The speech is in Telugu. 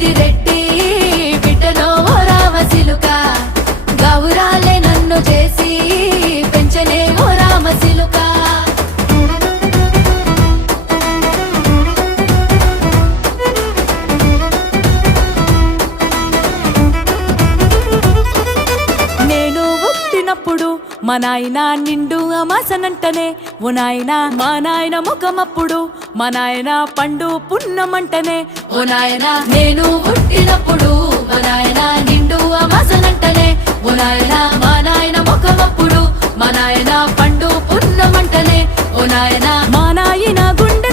పెద్దిరెడ్డి బిడ్డలో ఓ రామసిలుక గౌరాలే నన్ను చేసి పెంచనే ఓ రామసిలుక నేను పుట్టినప్పుడు మా నాయన నిండు అమాసనంటనే ఓ నాయన మా నాయన ముఖమప్పుడు మా నాయన పండు పున్నమంటనే ఓ నాయన నేను పుట్టినప్పుడు మా నాయన నిండు అమాసనంటనే ఓ నాయన మా నాయన ముఖమప్పుడు మా నాయన పండు పున్నమంటనే ఓ నాయన మా నాయన గుండె